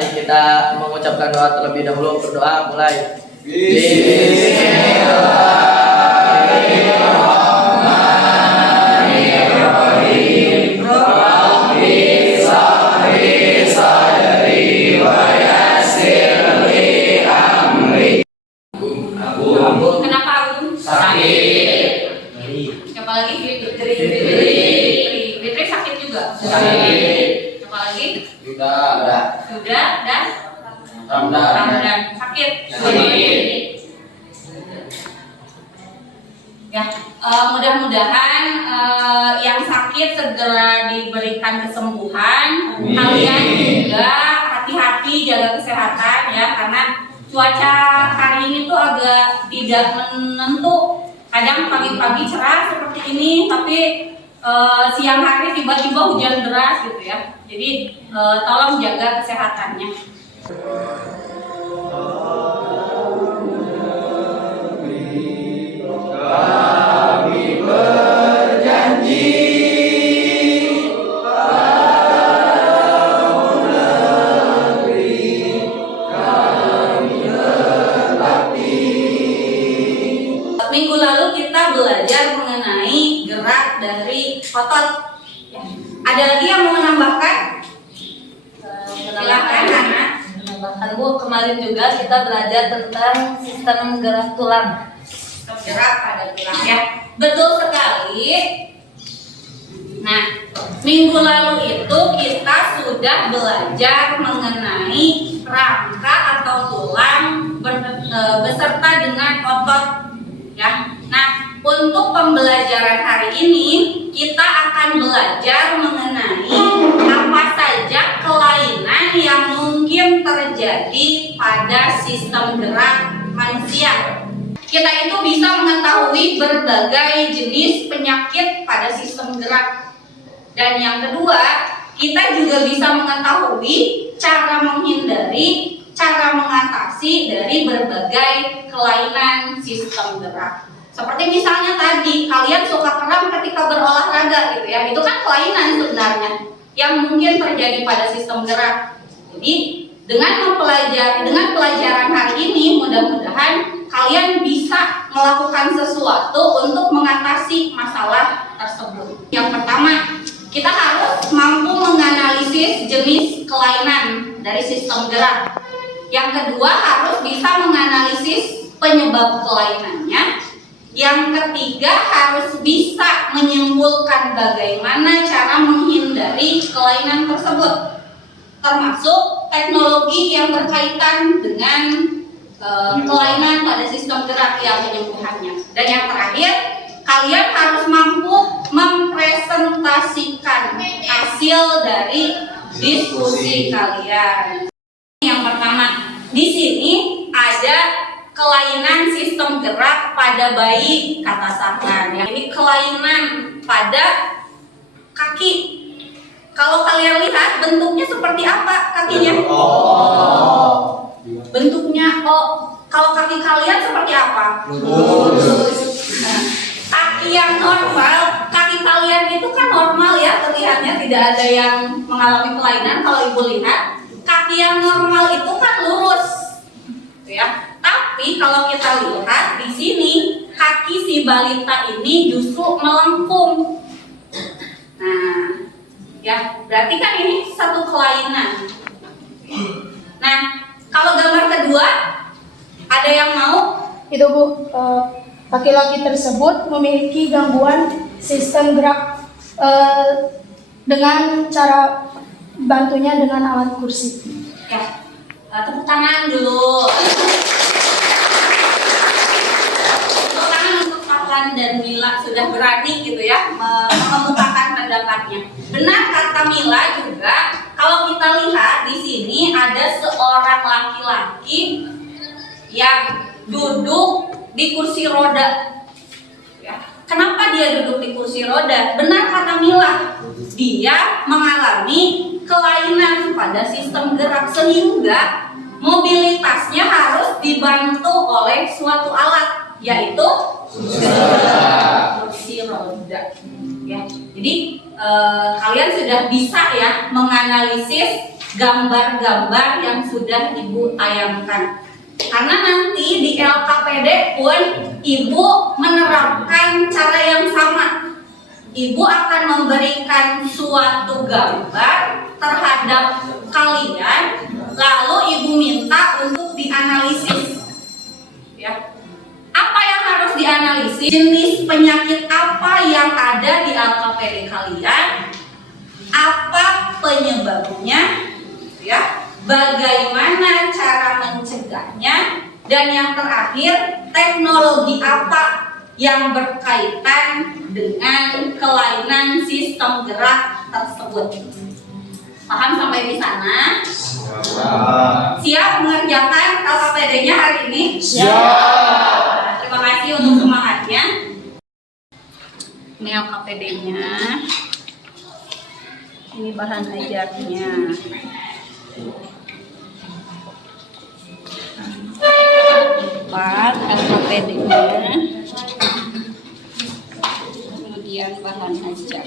mari kita mengucapkan doa terlebih dahulu. Berdoa mulai. Kenapa Agung? Sakit. Siapa lagi? Fitri. Fitri sakit juga. Sakit. Siapa lagi? Yuda dan Ramdan sakit. Ya, mudah-mudahan yang sakit segera diberikan kesembuhan. Kalian juga hati-hati jaga kesehatan ya, karena cuaca hari ini tuh agak tidak menentu. Kadang pagi-pagi cerah seperti ini, tapi siang hari tiba-tiba hujan deras gitu ya. Jadi tolong jaga kesehatannya. Kami berjanji pada negeri kami berbakti. Minggu lalu kita belajar mengenai gerak dari otot. Ya. Ada lagi yang mau menambahkan? Silakan Hana. Menambahkan Bu, kemarin juga kita belajar tentang sistem gerak tulang. Gerak pada tulang ya. Betul sekali. Nah, minggu lalu itu kita sudah belajar mengenai rangka atau tulang beserta dengan otot ya. Nah, untuk pembelajaran hari ini kita akan belajar mengenai apa saja kelainan yang mungkin terjadi pada sistem gerak manusia. Kita itu bisa mengetahui berbagai jenis penyakit pada sistem gerak. Dan yang kedua, kita juga bisa mengetahui cara menghindari, cara mengatasi dari berbagai kelainan sistem gerak. Seperti misalnya tadi, kalian suka kram ketika berolahraga gitu ya. Itu kan kelainan sebenarnya yang mungkin terjadi pada sistem gerak. Jadi, dengan pelajaran hari ini, mudah-mudahan kalian bisa melakukan sesuatu untuk mengatasi masalah tersebut. Yang pertama, kita harus mampu menganalisis jenis kelainan dari sistem gerak. Yang kedua, harus bisa menganalisis penyebab kelainannya. Yang ketiga, harus bisa menyimpulkan bagaimana cara menghindari kelainan tersebut, termasuk teknologi yang berkaitan dengan kelainan pada sistem gerak yang penyembuhannya. Dan yang terakhir, kalian harus mampu mempresentasikan hasil dari diskusi kalian. Yang pertama, di sini ada kelainan sistem gerak pada bayi, kata Sahlan. Ini kelainan pada kaki. Kalau kalian lihat bentuknya seperti apa kakinya? Bentuknya kalau kaki kalian seperti apa? Nah, kaki yang normal, kaki kalian itu kan normal ya, terlihatnya tidak ada yang mengalami kelainan. Kalau ibu lihat, kaki yang normal itu kan lurus, ya. Tapi kalau kita lihat di sini, kaki si balita ini justru melengkung. Nah, ya, berarti kan ini satu kelainan. Nah, kalau gambar kedua, ada yang mau? Itu Bu, laki-laki tersebut memiliki gangguan sistem gerak dengan cara bantunya dengan alat kursi. Ya, tepuk tangan dulu. Tepuk tangan untuk Sahlan dan Mila sudah berani gitu ya mengemukakan pendapatnya. Benar kata Mila juga. Kalau kita lihat di sini ada seorang laki-laki yang duduk di kursi roda. Ya. Kenapa dia duduk di kursi roda? Benar kata Mila, dia mengalami kelainan pada sistem gerak sehingga mobilitasnya harus dibantu oleh suatu alat, yaitu kursi roda. Ya. Jadi kalian sudah bisa ya menganalisis gambar-gambar yang sudah Ibu tayangkan. Karena nanti di LKPD pun Ibu menerapkan cara yang sama. Ibu akan memberikan suatu gambar terhadap kalian, lalu Ibu minta untuk dianalisis. Ya. Apa yang harus dianalisis? Jenis penyakit apa yang ada di LKPD kalian? Apa penyebabnya? Ya. Bagaimana cara mencegahnya, dan yang terakhir teknologi apa yang berkaitan dengan kelainan sistem gerak tersebut. Paham sampai di sana? Siap mengerjakan LKPD-nya hari ini? Siap. Terima kasih untuk semangatnya. Ini LKPD-nya. Ini bahan ajarnya. LKPD-nya, kemudian bahan ajar.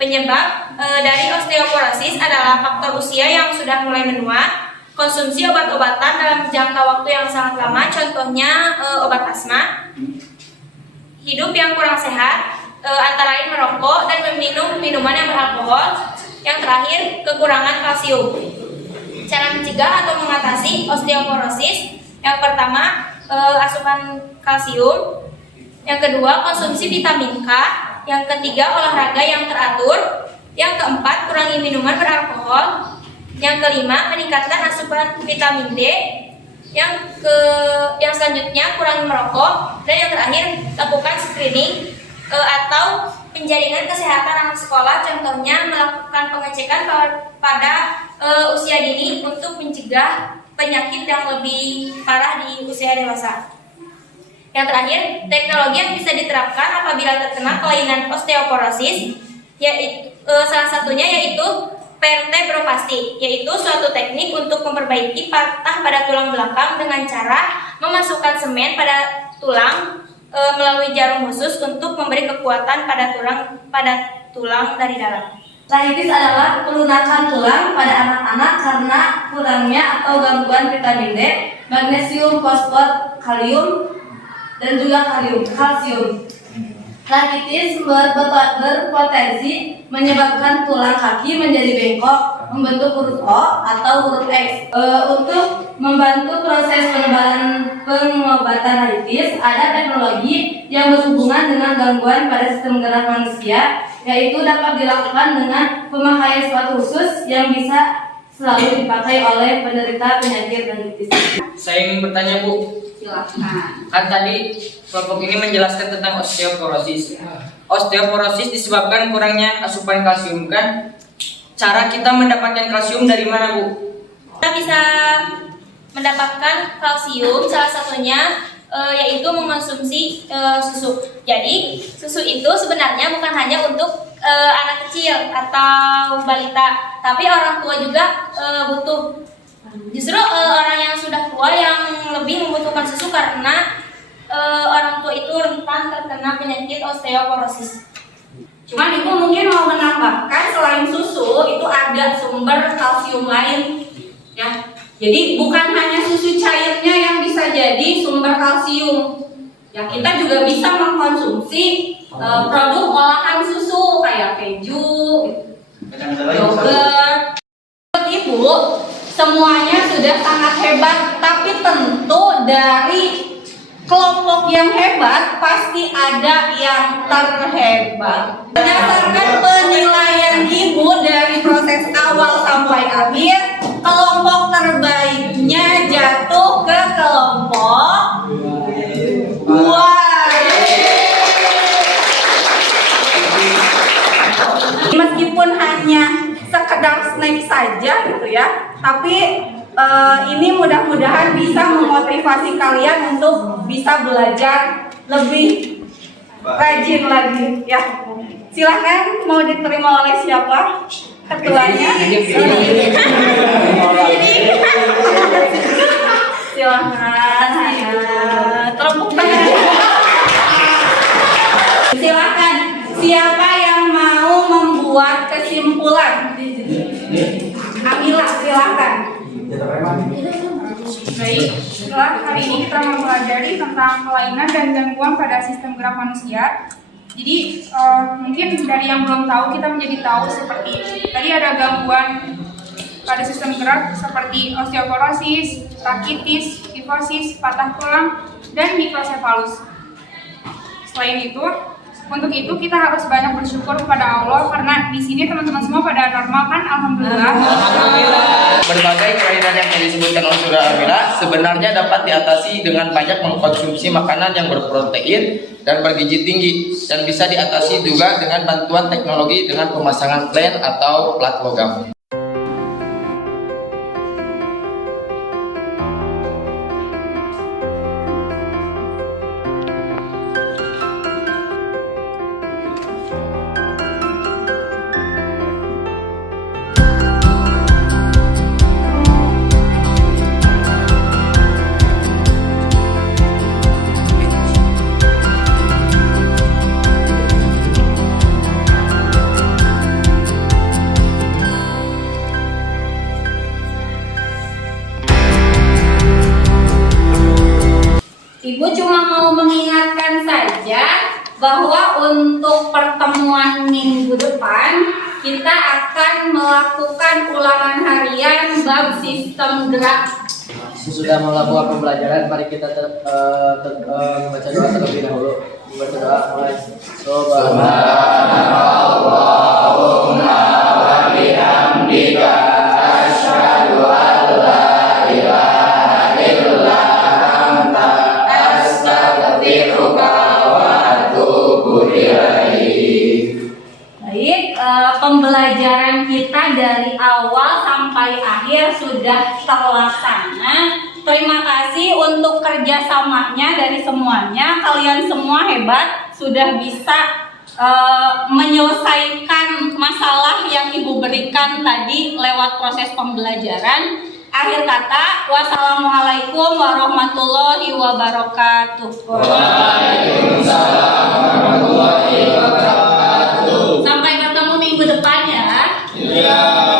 Penyebab dari osteoporosis adalah faktor usia yang sudah mulai menua, konsumsi obat-obatan dalam jangka waktu yang sangat lama, contohnya obat asma, hidup yang kurang sehat, antara lain merokok dan meminum minuman yang beralkohol, yang terakhir kekurangan kalsium. Cara mencegah atau mengatasi osteoporosis: yang pertama, asupan kalsium; yang kedua, konsumsi vitamin K; yang ketiga, olahraga yang teratur; yang keempat, kurangi minuman beralkohol; yang kelima, meningkatkan asupan vitamin D; yang selanjutnya, kurangi merokok; dan yang terakhir, lakukan screening atau penjaringan kesehatan anak sekolah, contohnya melakukan pengecekan pada usia dini untuk mencegah penyakit yang lebih parah di usia dewasa. Yang terakhir, teknologi yang bisa diterapkan apabila terkena kelainan osteoporosis, yaitu salah satunya yaitu vertebroplasti, yaitu suatu teknik untuk memperbaiki patah pada tulang belakang dengan cara memasukkan semen pada tulang melalui jarum khusus untuk memberi kekuatan pada tulang dari dalam. Rahitis adalah pelunakan tulang pada anak-anak karena kurangnya atau gangguan vitamin D, magnesium, fosfor, kalium, dan juga kalsium. Rahitis berpotensi menyebabkan tulang kaki menjadi bengkok, membentuk huruf O atau huruf X. Untuk membantu proses pengobatan rahitis, ada teknologi yang berhubungan dengan gangguan pada sistem gerak manusia, yaitu dapat dilakukan dengan pemakaian sepatu khusus yang bisa selalu dipakai oleh penderita penyakit rahitis. Saya ingin bertanya, Bu. Silakan. Kan tadi kelompok ini menjelaskan tentang osteoporosis. osteoporosis disebabkan kurangnya asupan kalsium kan? Cara kita mendapatkan kalsium dari mana, Bu? Kita bisa mendapatkan kalsium salah satunya yaitu mengonsumsi susu. Jadi susu itu sebenarnya bukan hanya untuk anak kecil atau balita, tapi orang tua juga butuh. Justru orang yang sudah tua yang lebih membutuhkan susu karena orang tua itu rentan terkena penyakit osteoporosis. Cuman Ibu mungkin mau menambahkan selain susu itu ada sumber kalsium lain ya. Jadi bukan hanya susu cairnya yang bisa jadi sumber kalsium. Ya kita juga bisa mengkonsumsi produk olahan susu kayak keju, yogurt. Menurut Ibu semuanya sudah sangat hebat, tapi tentu dari kelompok yang hebat pasti ada yang terhebat. Berdasarkan penilaian Ibu dari proses awal sampai akhir, kelompok terbaiknya jatuh ke kelompok meskipun hanya sekedar snack saja gitu ya, tapi ini mudah-mudahan bisa memotivasi kalian untuk bisa belajar lebih rajin lagi ya. Silahkan mau diterima oleh siapa? Ketuanya. Silahkan tepuk tangan. Silahkan siapa yang mau membuat kesimpulan? Amila silahkan. Baik, setelah hari ini kita mempelajari tentang kelainan dan gangguan pada sistem gerak manusia. Jadi mungkin dari yang belum tahu kita menjadi tahu seperti tadi ada gangguan pada sistem gerak seperti osteoporosis, rakitis, kifosis, patah tulang, dan mikrosefalus. Selain itu, untuk itu kita harus banyak bersyukur kepada Allah karena di sini teman-teman semua pada normal kan, alhamdulillah. Berbagai kelainan yang tadi disebutkan oleh Saudara Amila sebenarnya dapat diatasi dengan banyak mengkonsumsi makanan yang berprotein dan bergizi tinggi, dan bisa diatasi juga dengan bantuan teknologi dengan pemasangan plan atau plat logam. Ibu cuma mau mengingatkan saja bahwa untuk pertemuan minggu depan kita akan melakukan ulangan harian bab sistem gerak. Sesudah melakukan pembelajaran, mari kita membaca doa terlebih dahulu. Membaca doa mulai. Subhanallahumma wa bihamdika asyhadu an la ilaha illa anta astaghfiruka wa atubu ilaik. Baik, pembelajaran kita dari awal sampai akhir sudah terlaksana. Terima kasih untuk kerjasamanya dari semuanya. Kalian semua hebat, sudah bisa menyelesaikan masalah yang Ibu berikan tadi lewat proses pembelajaran. Akhir kata, wassalamualaikum warahmatullahi wabarakatuh. Waalaikumsalam warahmatullahi wabarakatuh. Sampai ketemu minggu depan ya. Ya.